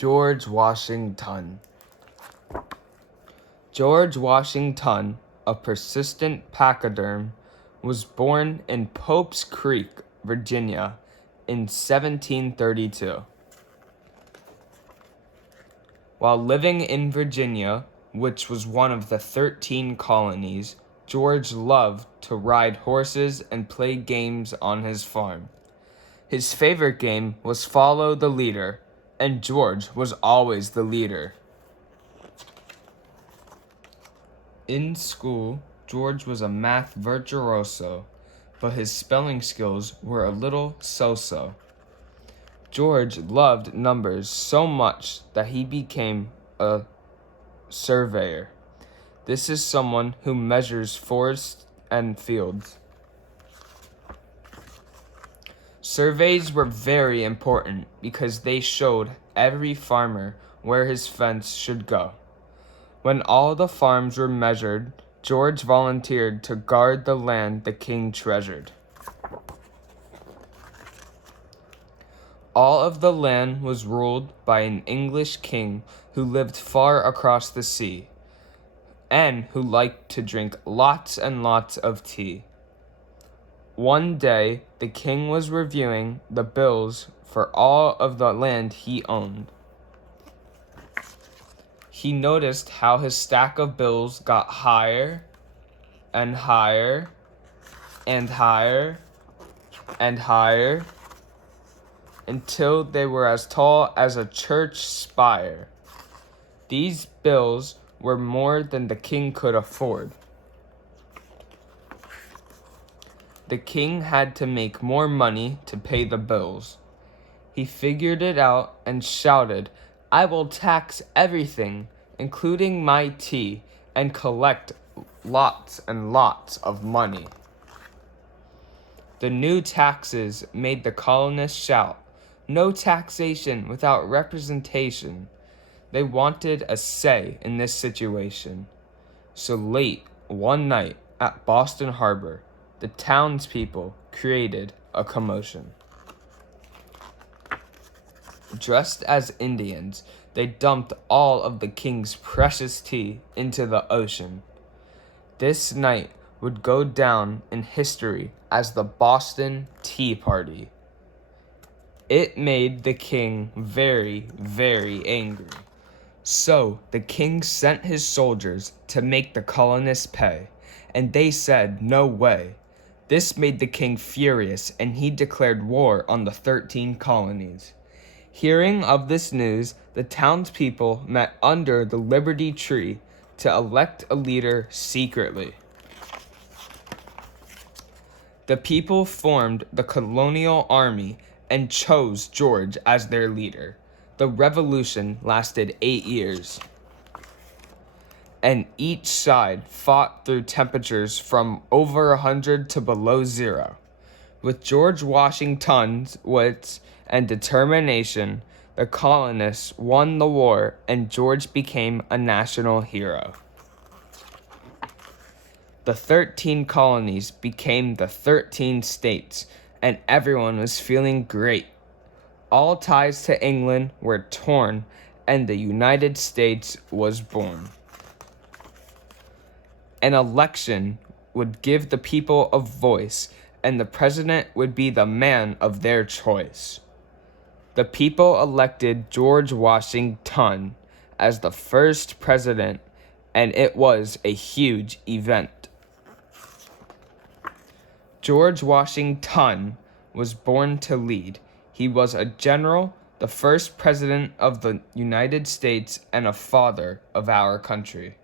George Washington. George Washington, a persistent pachyderm, was born in Pope's Creek, Virginia, in 1732. While living in Virginia, which was one of the 13 colonies, George loved to ride horses and play games on his farm. His favorite game was Follow the Leader, and George was always the leader. In school, George was a math virtuoso, but his spelling skills were a little so-so. George loved numbers so much that he became a surveyor. This is someone who measures forests and fields. Surveys were very important because they showed every farmer where his fence should go. When all the farms were measured, George volunteered to guard the land the king treasured. All of the land was ruled by an English king who lived far across the sea, and who liked to drink lots and lots of tea. One day, the king was reviewing the bills for all of the land he owned. He noticed how his stack of bills got higher and higher and higher and higher until they were as tall as a church spire. These bills were more than the king could afford. The king had to make more money to pay the bills. He figured it out and shouted, "I will tax everything, including my tea, and collect lots and lots of money." The new taxes made the colonists shout, "No taxation without representation." They wanted a say in this situation. So late one night at Boston Harbor, the townspeople created a commotion. Dressed as Indians, they dumped all of the king's precious tea into the ocean. This night would go down in history as the Boston Tea Party. It made the king very, very angry. So the king sent his soldiers to make the colonists pay, and they said no way. This made the king furious, and he declared war on the 13 colonies. Hearing of this news, the townspeople met under the Liberty Tree to elect a leader secretly. The people formed the colonial army and chose George as their leader. The revolution lasted 8 years, and each side fought through temperatures from over 100 to below 0. With George Washington's wits and determination, the colonists won the war, and George became a national hero. The 13 colonies became the 13 states, and everyone was feeling great. All ties to England were torn, and the United States was born. An election would give the people a voice, and the president would be the man of their choice. The people elected George Washington as the first president, and it was a huge event. George Washington was born to lead. He was a general, the first president of the United States, and a father of our country.